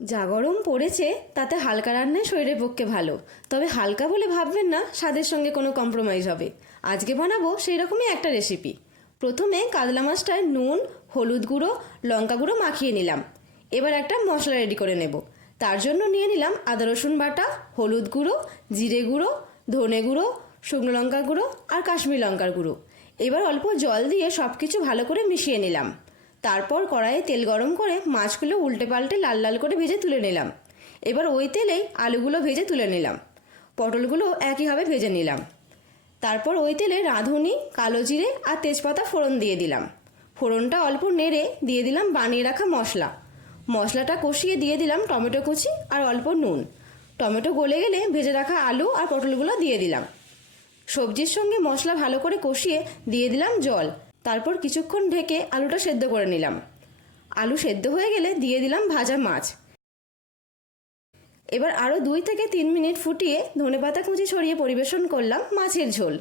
যা গরম পড়েছে তাতে হালকা রান্নাই শরীরের পক্ষে ভালো। তবে হালকা বলে ভাববেন না স্বাদের সঙ্গে কোনো কম্প্রোমাইজ হবে। আজকে বানাবো সেই রকমই একটা রেসিপি। প্রথমে কাতলা মাছটায় নুন, হলুদ গুঁড়ো, লঙ্কা গুঁড়ো মাখিয়ে নিলাম। এবার একটা মশলা রেডি করে নেব। তার জন্য নিয়ে নিলাম আদা রসুন বাটা, হলুদ গুঁড়ো, জিরে গুঁড়ো, ধনে গুঁড়ো, শুকনো লঙ্কার গুঁড়ো আর কাশ্মীরি লঙ্কার গুঁড়ো। এবার অল্প জল দিয়ে সব কিছু ভালো করে মিশিয়ে নিলাম। তারপর কড়াইয়ে তেল গরম করে মাছগুলো উল্টে পাল্টে লাল লাল করে ভেজে তুলে নিলাম। এবার ওই তেলেই আলুগুলো ভেজে তুলে নিলাম। পটলগুলো একইভাবে ভেজে নিলাম। তারপর ওই তেলে রাঁধুনি, কালো জিরে আর তেজপাতা ফোড়ন দিয়ে দিলাম। ফোড়নটা অল্প নেড়ে দিয়ে দিলাম বানিয়ে রাখা মশলা। মশলাটা কষিয়ে দিয়ে দিলাম টমেটো কুচি আর অল্প নুন। টমেটো গলে গেলে ভেজে রাখা আলু আর পটলগুলো দিয়ে দিলাম। সবজির সঙ্গে মশলা ভালো করে কষিয়ে দিয়ে দিলাম জল। তারপর কিছুক্ষণ ঢেকে আলুটা সেদ্ধ করে নিলাম। আলু সেদ্ধ হয়ে গেলে দিয়ে দিলাম ভাজা মাছ। এবার আরও 2 থেকে 3 মিনিট ফুটিয়ে ধনেপাতা কুচি ছড়িয়ে পরিবেশন করলাম মাছের ঝোল।